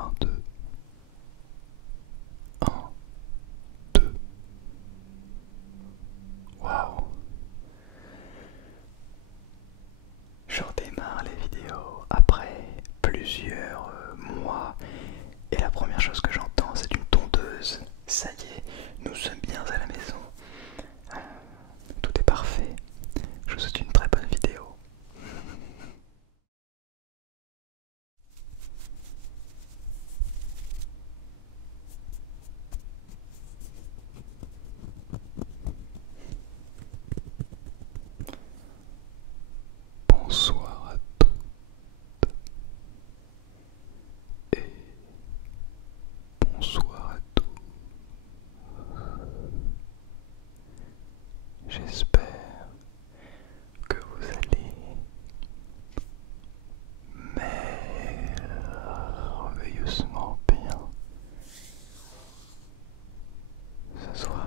Un, deux. Un, deux. Waouh. Je redémarre les vidéos après plusieurs mois et la première chose que j'entends c'est une tondeuse. Ça y est, nous sommes bien à la maison. Tout est parfait. Je vous souhaite une très bonne vidéo. Bonsoir à toutes et bonsoir à tous. J'espère que vous allez merveilleusement bien ce soir.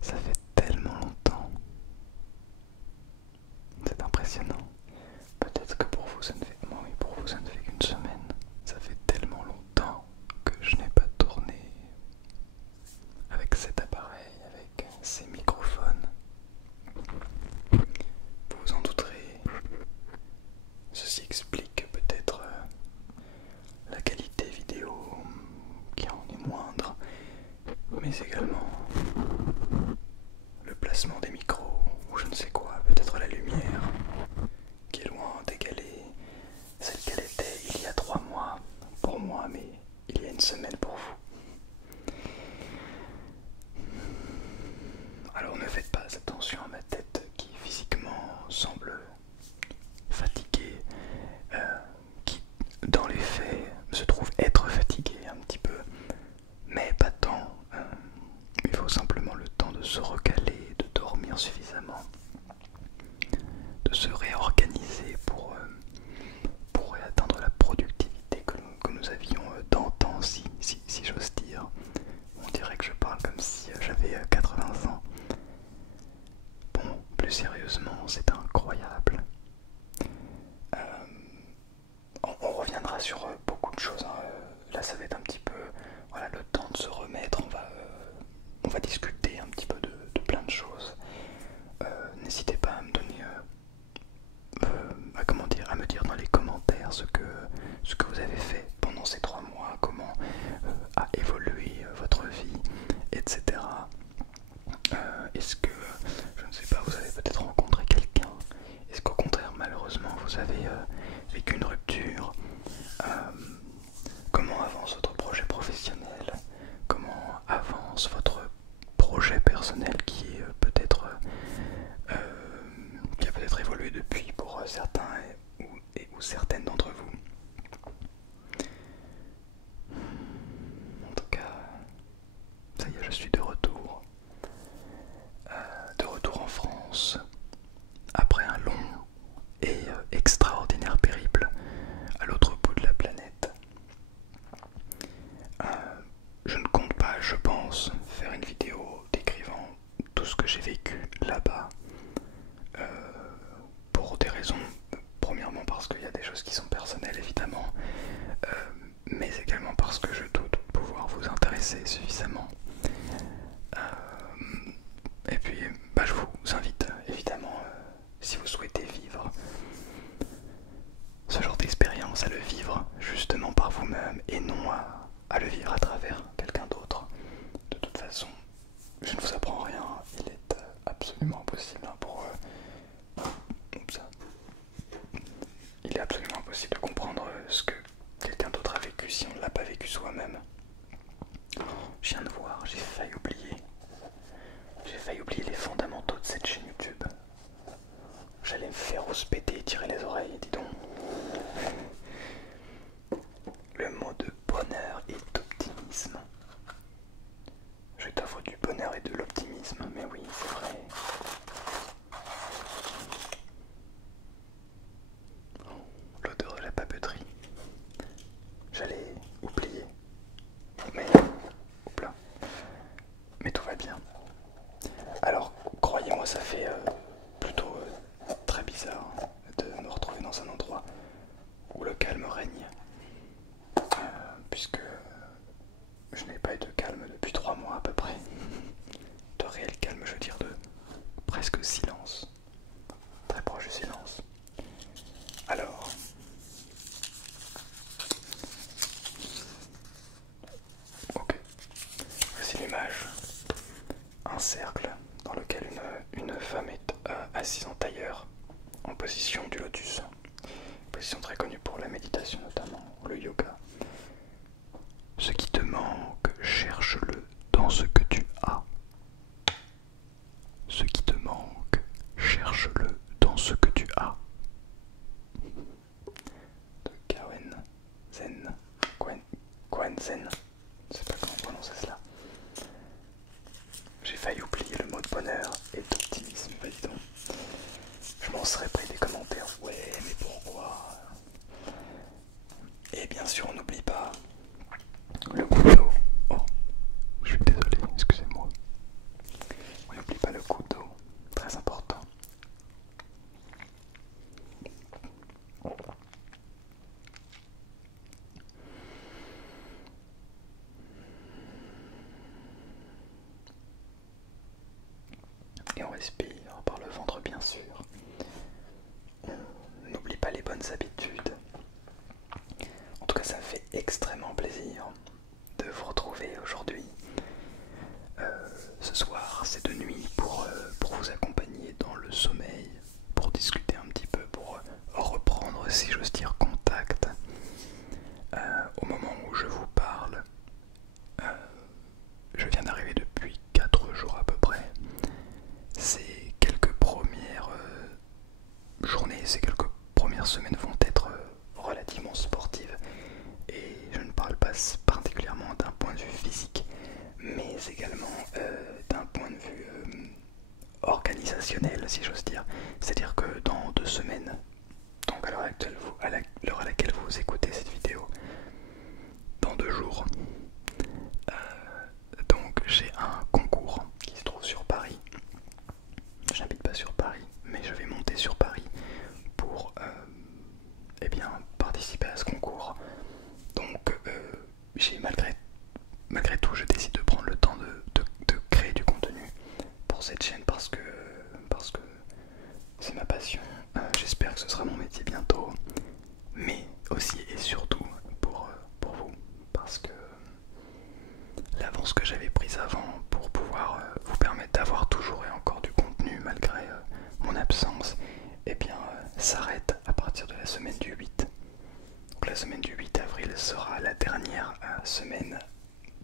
Ça fait tellement longtemps. C'est impressionnant. Peut-être que pour vous ça ne fait, moi oui, pour vous ça ne fait qu'une semaine. Ça fait tellement longtemps que je n'ai pas tourné avec cet appareil, avec ces microphones. Vous vous en douterez. Ceci explique peut-être la qualité vidéo qui en est moindre, mais également le placement des micros ou je ne sais quoi, peut-être la lumière qui est loin d'égaler celle qu'elle était il y a 3 mois pour moi, mais il y a une semaine pour vous. Alors ne faites pas attention à ma tête qui physiquement semble fatiguée, qui dans les faits se trouve être fatiguée un petit peu, mais pas tant. Il faut simplement le temps de se recaler, de dormir suffisamment, de se réorganiser pour atteindre la productivité que nous avions d'antan, si j'ose dire. On dirait que je parle comme si j'avais 80 ans. Bon, plus sérieusement, c'est incroyable. On reviendra sur beaucoup de choses, hein. Là ça va être un petit peu voilà, le temps de se remettre, on va discuter un petit peu de plein de choses. N'hésitez pas à me donner à me dire dans les commentaires ce que vous avez fait pendant ces 3 mois, comment a évolué votre vie, etc. Est-ce que, je ne sais pas, vous avez peut-être rencontré quelqu'un? Est-ce qu'au contraire, malheureusement, vous avez vécu une rupture? Comment avance votre projet professionnel? Comment avance votre projet personnel qui est peut-être qui a peut-être évolué depuis pour certains ou certaines d'entre vous? En tout cas, ça y est, je suis de retour en France, après un long et extraordinaire périple à l'autre bout de la planète. Je ne compte pas, je pense, faire une vidéo décrivant tout ce que j'ai vécu là-bas, pour des raisons. Premièrement parce qu'il y a des choses qui sont personnelles évidemment, mais également parce que je doute pouvoir vous intéresser suffisamment. Et puis je vous invite évidemment, si vous souhaitez vivre ce genre d'expérience, à le vivre justement par vous-même et non à le vivre à travers quelqu'un d'autre. De toute façon, je ne vous apprends rien, il est absolument impossible il est absolument impossible de comprendre ce que quelqu'un d'autre a vécu si on ne l'a pas vécu soi-même. Je viens de voir moi ça fait plutôt très bizarre de me retrouver dans un endroit où le calme règne, puisque je n'ai pas eu de calme depuis 3 mois à peu près. De réel calme, je veux dire, de presque silence, très proche du silence. Alors, ok, voici l'image. Un cercle dans lequel une femme est assise en tailleur, en position du lotus. Position très connue pour la méditation notamment, ou le yoga. Ce qui te manque, cherche-le dans ce que tu as. Ce qui te manque, cherche-le dans ce que tu as. De Kawen Zen. Kawen Zen. Je sais pas comment prononcer cela. J'ai failli oublier le mot de bonheur et d'optimisme, pas du tout. Je m'en serais pris des commentaires. Ouais, mais pourquoi? Et bien sûr, on n'oublie pas le coup d'eau. Oh, je suis désolé, excusez-moi. On n'oublie pas le coup d'eau, très important. Et on respire par le ventre, bien sûr. On n'oublie pas les bonnes habitudes. En tout cas, ça me fait extrêmement plaisir de vous retrouver aujourd'hui. Ce soir, c'est de nuit pour vous accompagner dans le sommeil, pour discuter un petit peu, pour reprendre, si j'ose dire, contact. Au moment où je vous parle, je viens d'arriver depuis 4 jours à peu près. Ces quelques premières journées, ces quelques premières semaines vont être relativement sportives. Et je ne parle pas particulièrement d'un point de vue physique, mais également d'un point de vue organisationnel, si j'ose dire. C'est-à-dire que dans 2 semaines, donc à l'heure actuelle, à l'heure à laquelle vous écoutez cette vidéo, dans 2 jours, donc j'ai un concours qui se trouve sur Paris. J'habite pas sur Paris, mais je vais monter sur Paris pour eh bien, participer à ce concours. Donc j'ai malgré tout, je décide de prendre le temps de créer du contenu pour cette chaîne parce que c'est ma passion. J'espère que ce sera mon métier bientôt, mais aussi et surtout pour vous, parce que l'avance que j'avais prise avant pour pouvoir vous permettre d'avoir toujours et encore du contenu malgré mon absence, eh bien s'arrête à partir de la semaine du 8. Donc la semaine du 8 avril sera la dernière semaine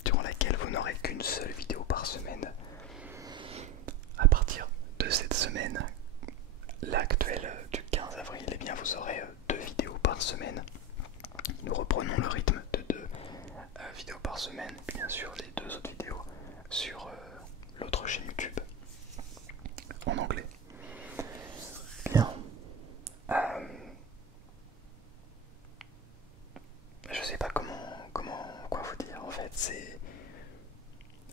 durant laquelle vous n'aurez qu'une seule vidéo par semaine. À partir de cette semaine, l'actuelle du 15 avril, eh bien vous aurez 2 vidéos par semaine. Nous reprenons le rythme de 2 vidéos par semaine, et puis bien sûr les 2 autres vidéos sur l'autre chaîne YouTube en anglais. Bien. Je sais pas quoi vous dire en fait. C'est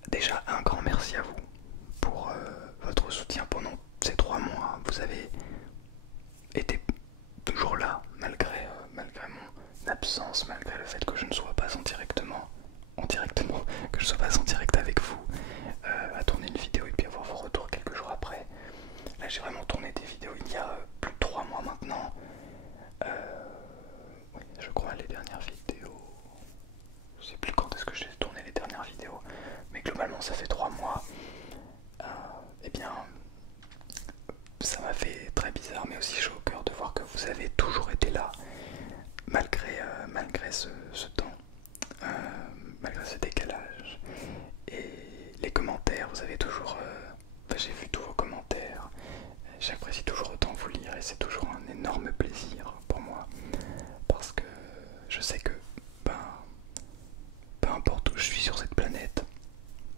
déjà un grand merci à vous pour votre soutien pendant ces 3 mois. Vous avez été toujours là malgré mon absence, malgré le fait que je ne sois pas que je sois pas en direct avec vous, à tourner une vidéo et puis avoir vos retours quelques jours après. Là j'ai vraiment tourné des vidéos il y a plus de 3 mois maintenant. Oui, je crois les dernières vidéos, je sais plus quand est-ce que j'ai tourné les dernières vidéos, mais globalement ça fait 3 mois. Eh bien, ça m'a fait très bizarre mais aussi chaud au cœur de voir que vous avez toujours été là malgré ce temps, malgré ce décalage. Et les commentaires, vous avez toujours j'ai vu tous vos commentaires, j'apprécie toujours autant vous lire et c'est toujours un énorme plaisir pour moi parce que je sais que peu importe où je suis sur cette planète,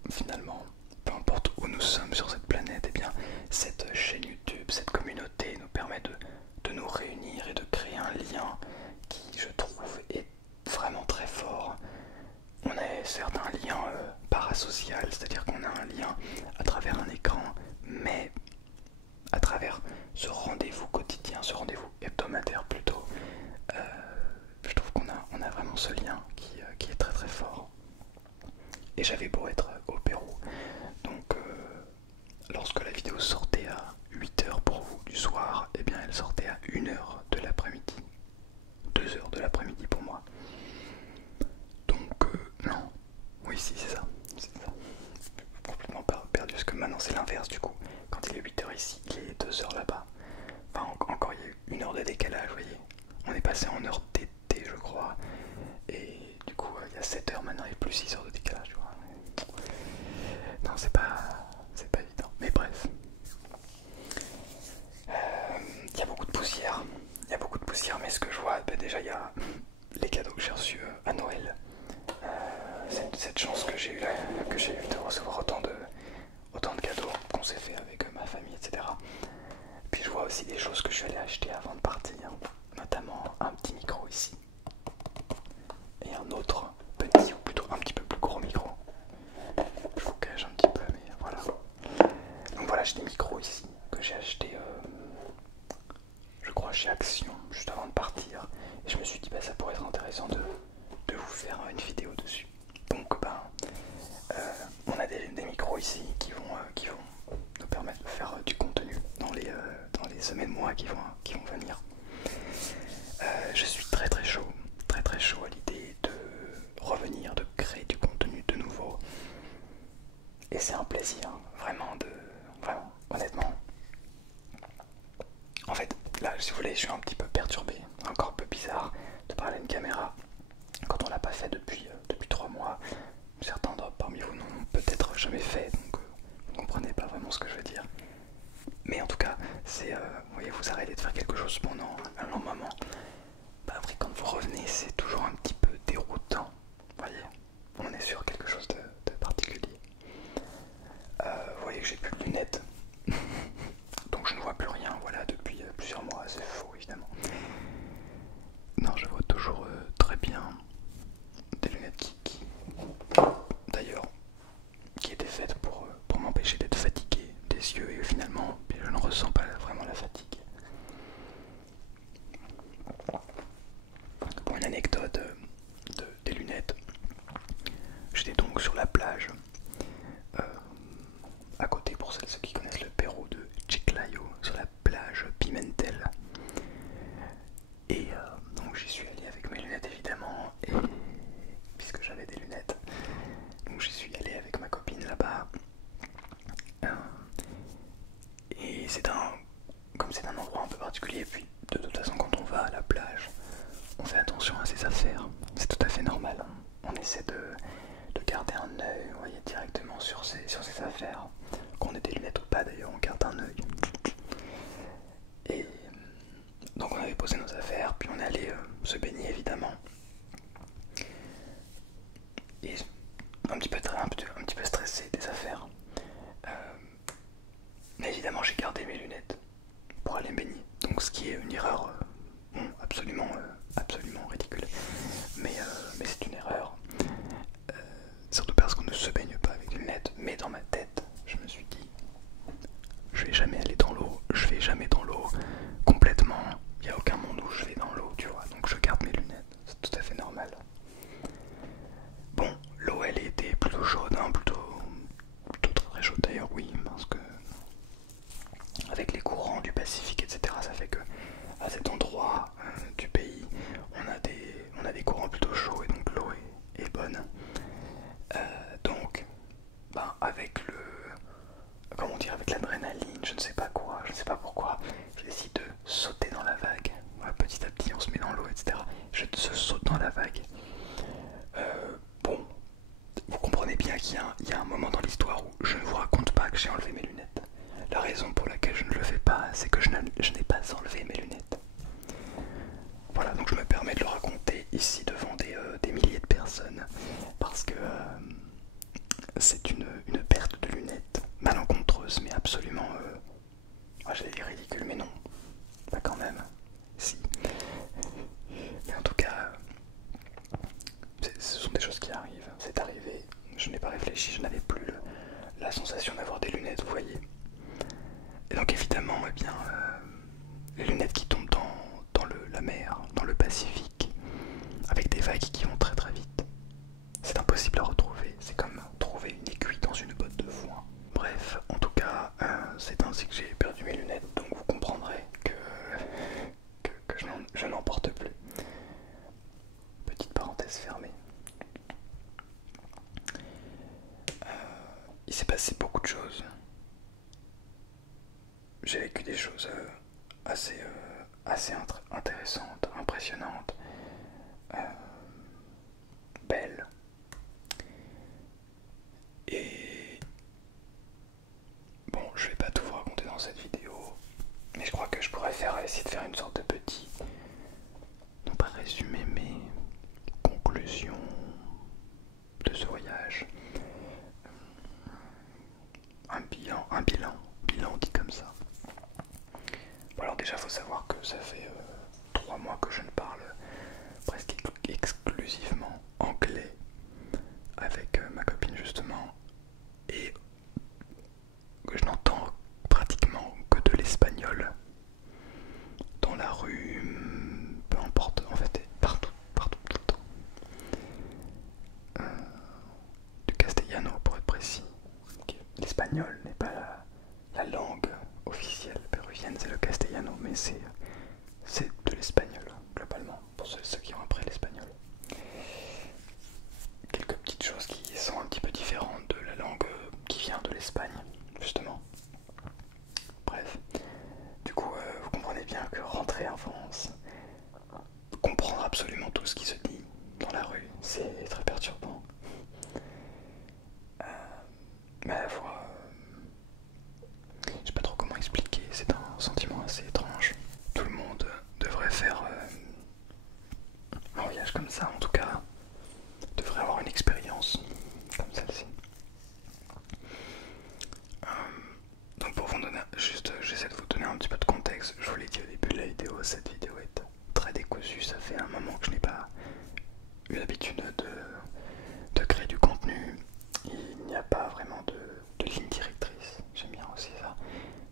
finalement, peu importe où nous sommes sur cette planète, eh bien cette chaîne YouTube, cette communauté nous permet de nous réunir et de créer un lien qui, je trouve, est vraiment très fort. On a certes un lien parasocial, c'est-à-dire qu'on a un lien à travers un écran, mais maintenant c'est l'inverse du coup. Quand il est 8h ici, il est 2h là-bas. Enfin, encore il y a eu 1 heure de décalage, vous voyez. On est passé en heure d'été, je crois. Et du coup, il y a 7h maintenant et plus 6 heures de décalage, tu vois. Non, c'est pas évident. Mais bref. Il y a beaucoup de poussière. Il y a beaucoup de poussière, mais ce que je vois, déjà, il y a les cadeaux que j'ai reçus à Noël. Cette chance que j'ai eu là, que j'ai eu de recevoir autant de cadeaux qu'on s'est fait avec ma famille, etc. Puis je vois aussi des choses que je suis allé acheter avant de partir, notamment un petit micro ici et un autre petit, ou plutôt un petit peu plus gros micro. Je vous cache un petit peu, mais voilà. Donc voilà, j'ai des micros ici que j'ai acheté, je crois, chez Action, juste avant de partir. Et je me suis dit, bah, ça pourrait être intéressant de vous faire une vidéo dessus. Donc, on a des micros ici qui vont nous permettre de faire du contenu dans les semaines, mois qui vont venir. Je suis très chaud à l'idée de revenir, de créer du contenu de nouveau. Et c'est un plaisir, vraiment, honnêtement. En fait, là, si vous voulez, je suis un petit peu perturbé, encore un peu bizarre de parler à une caméra quand on l'a pas fait depuis 3 mois. Certains parmi vous n'ont peut-être jamais fait, donc vous ne comprenez pas vraiment ce que je veux dire. Mais en tout cas, c'est, vous voyez, vous arrêtez de faire quelque chose pendant un long moment. Bah, après, quand vous revenez, c'est toujours un petit peu déroutant. Vous voyez, on est sur quelque chose de particulier. Vous voyez que j'ai plus de lunettes, donc je ne vois plus rien. Voilà, depuis plusieurs mois, c'est faux évidemment. Non, je vois toujours très bien. Des lunettes qui d'ailleurs, qui étaient faites pour m'empêcher d'être fatigué des yeux, et finalement, je ne ressens pas vraiment la fatigue. Pour une anecdote des lunettes, j'étais donc sur la plage, à côté, pour ceux qui connaissent le Pérou, de Chiclayo, sur la plage Pimentel. Et donc j'y suis allé avec mes lunettes évidemment, et puisque j'avais des lunettes, donc j'y suis allé avec ma copine là-bas. Et comme c'est un endroit un peu particulier, et puis de toute façon quand on va à la plage, on fait attention à ses affaires, c'est tout à fait normal. On essaie de garder un œil, vous voyez, directement sur ses affaires. Qu'on ait des lunettes ou pas d'ailleurs, on garde un œil. Et donc on avait posé nos affaires, puis on est allé se baigner évidemment. Et un petit peu stressé des affaires. Mais évidemment j'ai gardé mes lunettes pour aller me baigner. Donc ce qui est une erreur absolument ridicule. Mais c'est une erreur. Surtout parce qu'on ne se baigne pas avec des lunettes. Mais dans ma tête, je me suis dit, je vais jamais aller dans l'eau, je vais jamais dans l'eau complètement. Il n'y a aucun monde où je vais dans l'eau, tu vois. Donc je garde mes lunettes, c'est tout à fait normal. Bon, l'eau elle était plutôt chaude, hein, plutôt très chaude d'ailleurs, oui, parce que avec les courants du Pacifique, etc., ça fait que à cet endroit du pays, on a des courants plutôt chauds et donc l'eau est bonne. Donc, avec avec l'adrénaline, je ne sais pas quoi, je ne sais pas pourquoi, je décide de sauter dans la vague. Voilà, petit à petit, on se met dans l'eau, etc. Je saute dans la vague. Bon, vous comprenez bien qu'il y a un moment dans l'histoire où je ne vous raconte pas que j'ai enlevé mes lunettes. La raison pour laquelle je ne le fais pas, c'est que je n'ai pas enlevé mes lunettes. Voilà, donc je me permets de le raconter ici devant des milliers de personnes, parce que c'est une perte de lunettes malencontreuse, mais absolument, j'allais dire ridicule, mais non, pas quand même, si. Mais en tout cas, ce sont des choses qui arrivent, c'est arrivé, je n'ai pas réfléchi, je n'avais plus la sensation d'avoir des lunettes, vous voyez. Et donc évidemment, eh bien, les lunettes qui tombent dans la mer, dans le Pacifique, avec des vagues qui vont très très vite, c'est impossible à retrouver, c'est comme trouver une aiguille dans une botte de foin. Bref, en tout cas, c'est ainsi que j'ai perdu mes lunettes, donc vous comprendrez que je n'en porte plus. Petite parenthèse fermée. j'ai vécu des choses assez intéressantes, impressionnantes, euh, belles. Et bon, je vais pas tout vous raconter dans cette vidéo, mais je crois que je pourrais essayer de faire une sorte de petit, non pas résumé, mais conclusion de ce voyage. Un bilan dit comme ça. Bon, alors déjà, faut savoir que ça fait 3 mois que je ne parle presque exclusivement anglais avec ma copine justement, et que je n'entends pratiquement que de l'espagnol dans la rue, peu importe, en fait, partout, tout le temps. Du castellano pour être précis. L'espagnol n'est pas la langue officielle péruvienne, c'est le castellano, mais c'est de l'espagnol globalement, pour ceux qui ont appris l'espagnol. Quelques petites choses qui sont un petit peu différentes de la langue qui vient de l'Espagne, justement. Bref, du coup, vous comprenez bien que rentrer en France, comprendre absolument tout ce qui se dit dans la rue, c'est très perturbant. Mais à la fois, je sais pas trop comment expliquer, c'est un sentiment assez étrange. Tout le monde devrait faire un voyage comme ça, en tout cas, devrait avoir une expérience comme celle-ci. Donc pour vous donner, juste, j'essaie de vous donner un petit peu de contexte. Je vous l'ai dit au début de la vidéo, cette vidéo est très décousue. Ça fait un moment que je n'ai pas eu l'habitude de créer du contenu. Il n'y a pas vraiment de ligne directrice. J'aime bien aussi ça.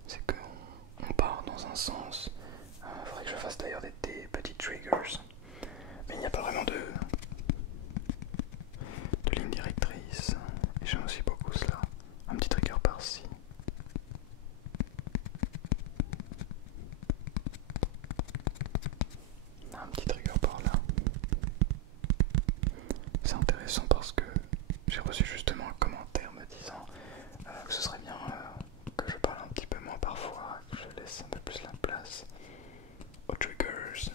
C'est qu'on part dans un sens. Il faudrait que je fasse d'ailleurs des petits triggers. Mais il n'y a pas vraiment de ligne directrice. Et j'aime aussi beaucoup cela. Un petit trigger par-ci. Un petit trigger par là. C'est intéressant parce que j'ai reçu justement un commentaire me disant que ce serait bien que je parle un petit peu moins parfois, que je laisse un peu plus la place aux triggers.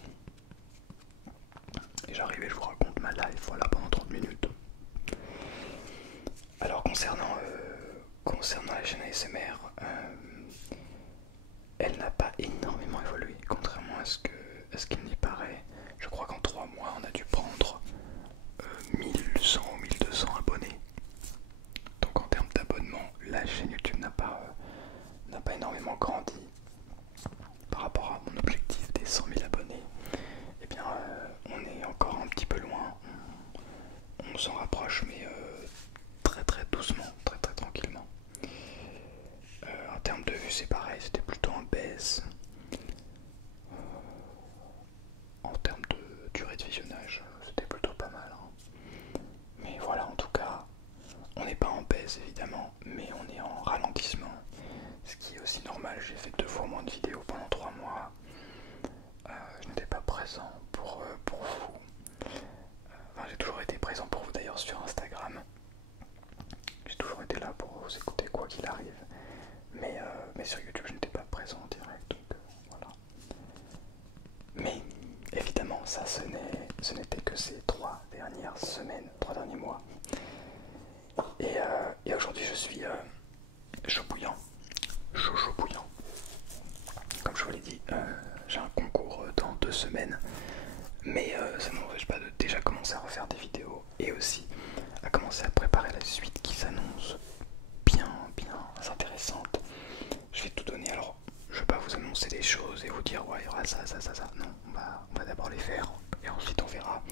Et j'arrive et je vous raconte ma life, voilà, pendant 30 minutes. Alors concernant la chaîne ASMR, elle n'a pas énormément évolué, contrairement à ce qu'il n'y paraît. Je crois qu'en 3 mois on a dû prendre 1100 ou 1200 abonnés. Donc en termes d'abonnement, la chaîne YouTube n'a pas énormément grandi par rapport à mon objectif des 100 000 abonnés. Eh bien on est encore un petit peu loin, on s'en rapproche, mais très très doucement, très très tranquillement. En termes de vues c'est pareil, c'était plutôt en baisse. En termes de durée de visionnage, c'était plutôt pas mal, hein. Mais voilà, en tout cas, on n'est pas en baisse évidemment, mais on est en ralentissement. Ce qui est aussi normal, j'ai fait 2 fois moins de vidéos pendant 3 mois. Je n'étais pas présent pour vous. Enfin, j'ai toujours été présent pour vous d'ailleurs sur Instagram. J'ai toujours été là pour vous écouter quoi qu'il arrive. Mais sur YouTube, je n'étais pas présent en direct, donc voilà. Mais évidemment, ça ce n'était que ces 3 dernières semaines, 3 derniers mois. Et aujourd'hui, je suis chaud bouillant. Chaud bouillant. Comme je vous l'ai dit, j'ai un concours dans 2 semaines. Mais ça ne m'empêche pas de déjà commencer à refaire des vidéos et aussi à commencer à préparer la suite qui s'annonce bien intéressante. Je vais tout donner. Alors, je vais pas vous annoncer des choses et vous dire ouais, il y aura ça. Non, on va d'abord les faire et ensuite on verra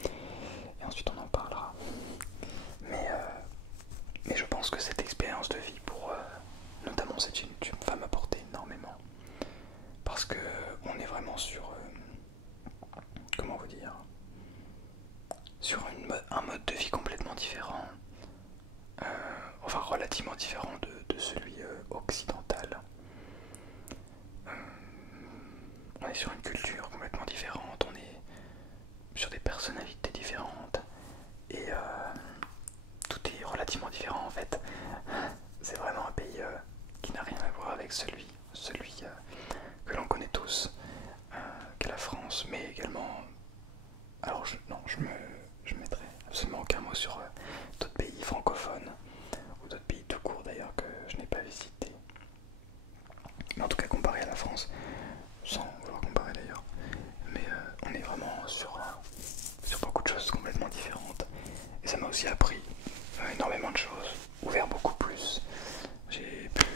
et ensuite on en parlera. Mais je pense que cette expérience de vie pour notamment cette chaîne YouTube va m'apporter énormément parce que on est vraiment sur comment vous dire, sur un mode de vie complètement différent, enfin relativement différent de celui occidental. On est sur une culture complètement différente, on est sur des personnalités différentes et tout est relativement différent en fait. C'est vraiment un pays qui n'a rien à voir avec celui mot sur d'autres pays francophones, ou d'autres pays tout court d'ailleurs que je n'ai pas visité. Mais en tout cas comparé à la France, sans vouloir comparer d'ailleurs, mais on est vraiment sur beaucoup de choses complètement différentes. Et ça m'a aussi appris énormément de choses, ouvert beaucoup plus. J'ai pu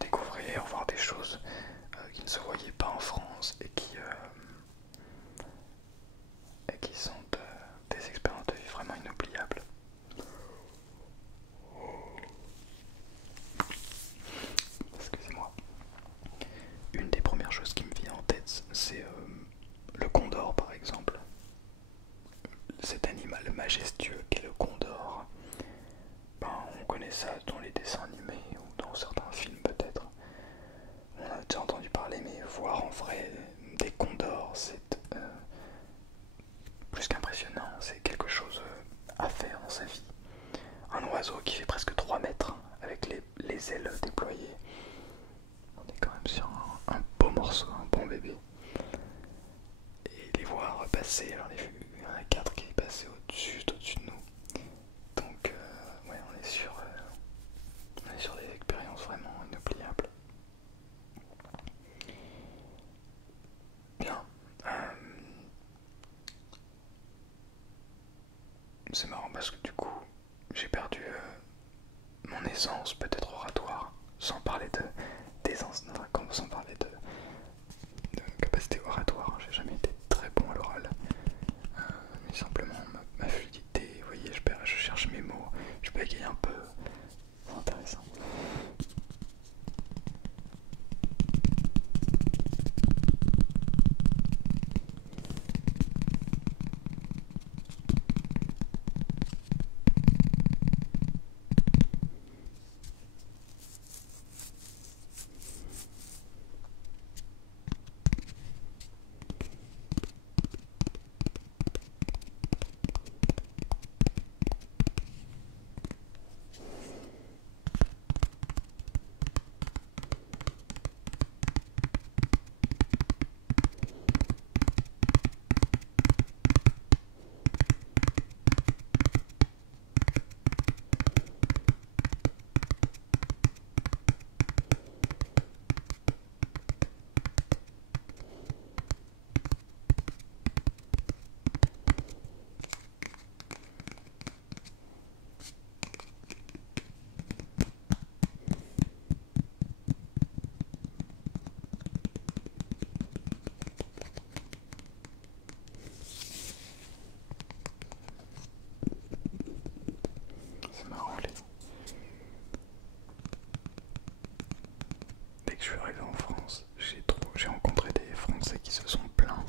découvrir, voir des choses qui ne se voyaient pas en France et qui sont des expériences de vie vraiment inoubliables. Excusez-moi. Une des premières choses qui me vient en tête, c'est le condor par exemple. Cet animal majestueux qu'est le condor. Ben, on connaît ça dans les dessins animés ou dans certains films peut-être. On a déjà entendu parler, mais voir en vrai des condors, c'est plus qu'impressionnant. C'est quelque chose à faire dans sa vie. Un oiseau qui fait presque 3 mètres avec les ailes déployées. On est quand même sur un beau morceau, un bon bébé. Et les voir passer, j'en ai vu un 4 qui est passé juste au-dessus de nous. Donc ouais, on est sur des expériences vraiment inoubliables. Bien. C'est marrant parce que du coup, j'ai perdu mon essence peut-être oratoire, sans parler d'aisance, sans parler de capacité oratoire. J'ai jamais été très bon à l'oral, mais simplement ma fluidité. Vous voyez, je cherche mes mots, je bégaye un peu. C'est intéressant. C'est marrant, dès que je suis arrivé en France, j'ai rencontré des Français qui se sont plaints.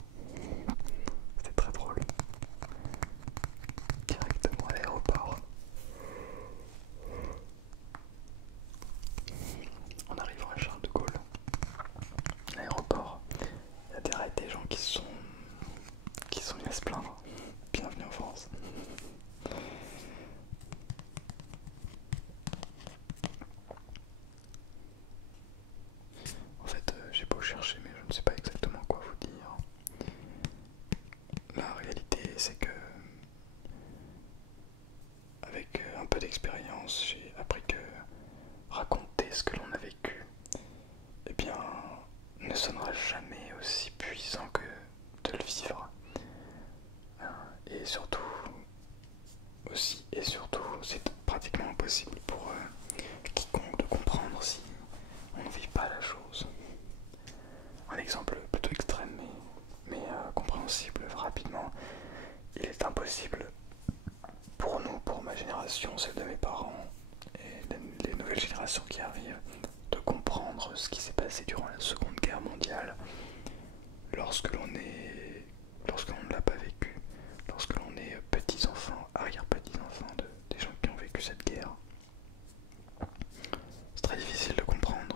C'était très drôle. Directement à l'aéroport. En arrivant à Charles de Gaulle, l'aéroport, il y a des gens qui sont venus se plaindre. Bienvenue en France. En fait, j'ai beau chercher, mais je ne sais pas exactement quoi vous dire. La réalité, c'est que, avec un peu d'expérience, j'ai appris que raconter ce que l'on a vécu, eh bien, ne sonnera jamais aussi puissant que de le vivre. Et surtout, c'est pratiquement impossible pour quiconque de comprendre si on ne vit pas la chose. Un exemple plutôt extrême, mais compréhensible rapidement. Il est impossible pour nous, pour ma génération, celle de mes parents et les nouvelles générations qui arrivent, de comprendre ce qui s'est passé durant la Seconde Guerre mondiale lorsque l'on ne l'a pas vécu, lorsque l'on est petits-enfants, arrière-petits-enfants des gens qui ont vécu cette guerre. C'est très difficile de comprendre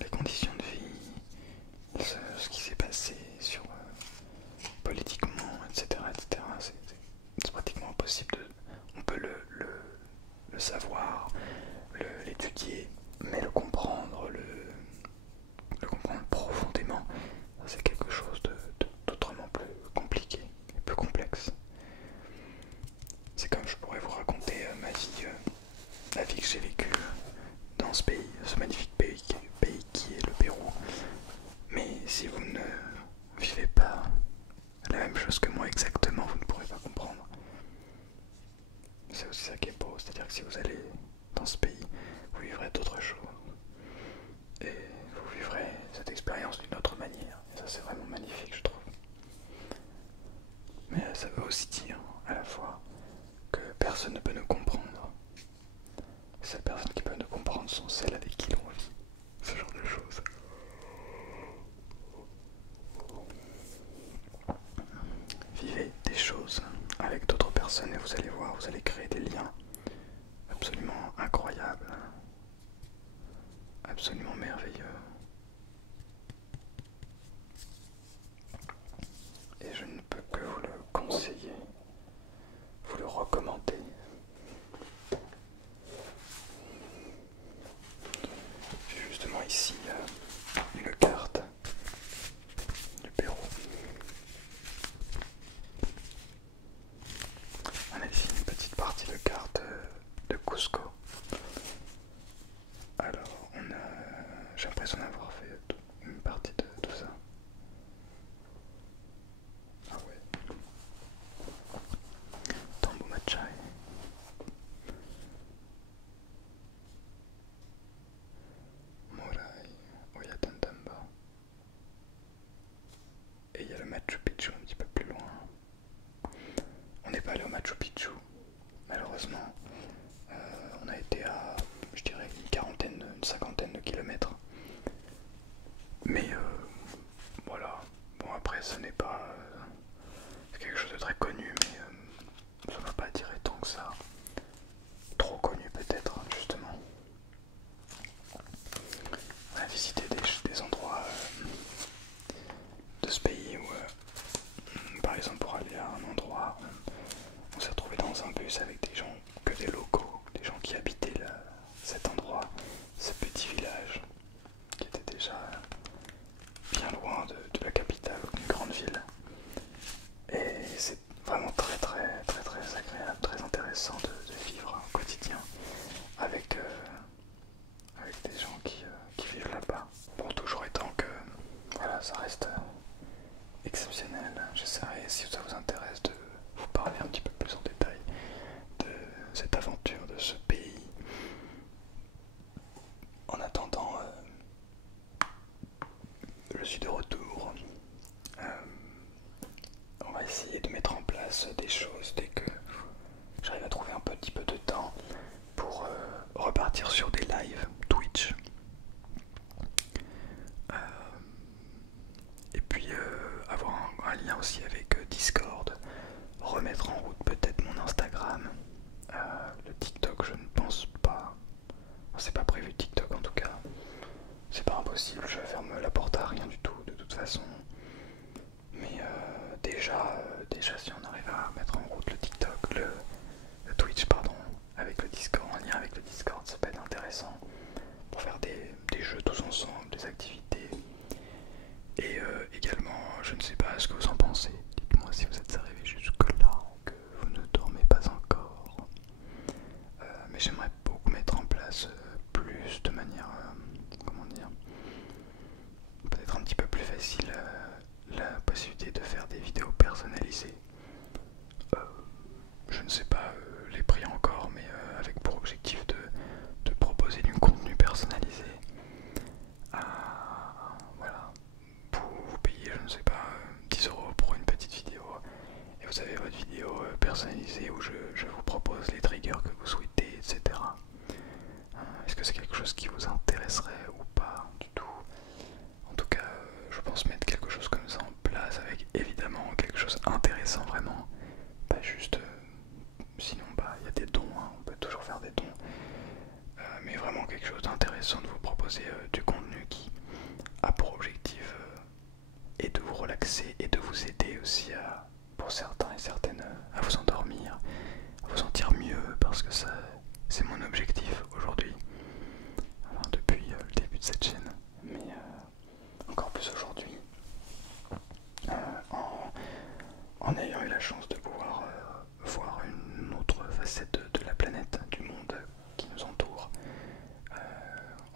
les conditions de vie, ce qui s'est passé politiquement, etc. C'est pratiquement impossible. On peut le savoir, l'étudier, mais le comprendre profondément, c'est quelque chose de aussi dire à la fois que personne ne peut nous comprendre. Les seules personnes qui peuvent nous comprendre sont celles avec qui l'on vit ce genre de choses. Vivez des choses avec d'autres personnes et vous allez voir, vous allez créer des liens absolument incroyables, absolument merveilleux. Et je ne peux que vous le conseiller, vous le recommander. J'ai justement ici une carte du Pérou. On a ici une petite partie de carte de Cusco. Alors, j'ai l'impression d'avoir fait une partie de tout ça. Ah ouais. Tambo Machai. Morai Ollantaytambo. Et il y a le Machu Picchu un petit peu plus loin. On n'est pas allé au Machu Picchu, malheureusement. On a été à, je dirais, une cinquantaine de kilomètres. Mais voilà. Bon, après, ce n'est pas quelque chose de très connu, mais ça ne va pas attirer tant que ça. Trop connu peut-être, justement. On a visité des endroits de ce pays où, par exemple, pour aller à un endroit, on s'est retrouvé dans un bus avec des gens, que des locaux, des gens qui habitaient cet endroit, ce petit village, qui était déjà bien loin de la capitale, d'une grande ville. Et c'est vraiment très agréable, très intéressant de vivre un quotidien avec des gens qui vivent là-bas. Bon, toujours étant que voilà, ça reste exceptionnel. J'essaierai, si ça vous intéresse, de vous parler un petit peu plus en détail de cette aventure, de ce pays. En attendant, je suis de retour. On va essayer de mettre en place des choses dès que j'arrive à trouver un petit peu de temps pour repartir sur des lives Twitch. Et puis avoir un lien aussi avec Discord, remettre en route peut-être mon Instagram, le TikTok je ne pense pas, c'est pas prévu TikTok en tout cas, c'est pas impossible, je ferme la porte à rien du tout de toute façon, mais déjà si on arrive à mettre en route le TikTok, le Twitch pardon, avec le Discord, en lien avec le Discord, ça peut être intéressant pour faire des jeux tous ensemble, des activités. Et également, je ne sais pas ce que vous en pensez. Dites-moi si vous êtes arrivé jusque-là, que vous ne dormez pas encore. Mais j'aimerais beaucoup mettre en place plus de manière, comment dire, peut-être un petit peu plus facile, la possibilité de faire des vidéos personnalisées. Je ne sais pas les prix encore, mais avec pour objectif de proposer du contenu personnalisé. Voilà. Vous payez, je ne sais pas, 10 € pour une petite vidéo et vous avez votre vidéo personnalisée où je vous propose les triggers que vous souhaitez, etc. Est-ce que c'est quelque chose qui vous intéresserait ou pas du tout? En tout cas, je pense mettre quelque chose comme ça en place avec évidemment quelque chose d'intéressant vraiment, pas juste sinon bah il y a des dons, hein, on peut toujours faire des dons, mais vraiment quelque chose d'intéressant, de vous proposer du contenu qui a pour objectif et de vous relaxer et de vous aider aussi pour certains et certaines à vous endormir, à vous sentir mieux, parce que ça c'est mon objectif aujourd'hui, depuis le début de cette chaîne, mais encore plus aujourd'hui, en ayant eu la chance de pouvoir voir une autre facette de la planète, du monde qui nous entoure.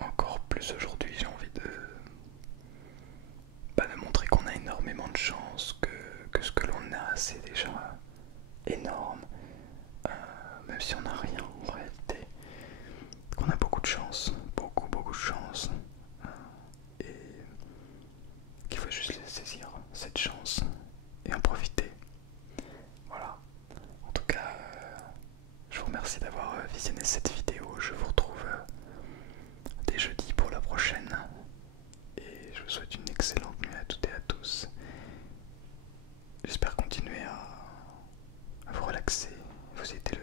Encore plus aujourd'hui, j'ai envie de montrer qu'on a énormément de chance, que ce que l'on a c'est déjà énorme, même si on n'a rien en réalité, qu'on a beaucoup de chance, beaucoup de chance, vous aider